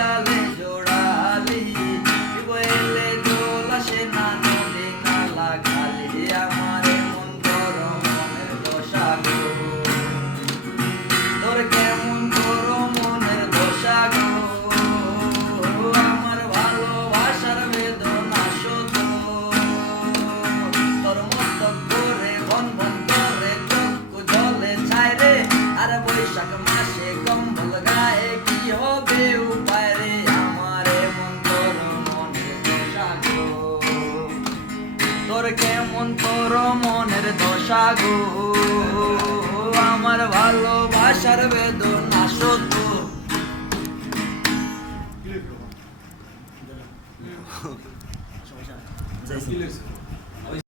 জালে জোড়ালি বইলে জল আসে না নদী নালা খালি আমার মন করো মনের দশা গো তোর কেমন করো মনের দশা গো আমার ভালোবাসার বেদনা শত তোর মত করে বন বন করে চক্ষু জলে ছায় রে আর বৈশাখ মাসে কম্বল গায়ে কি হবে উপায় রে আমার মন তোর মনের দশা গো তোর কেমন তোর মনের দশা গো আমার ভালোবাসার বেদনা শত সমস্যা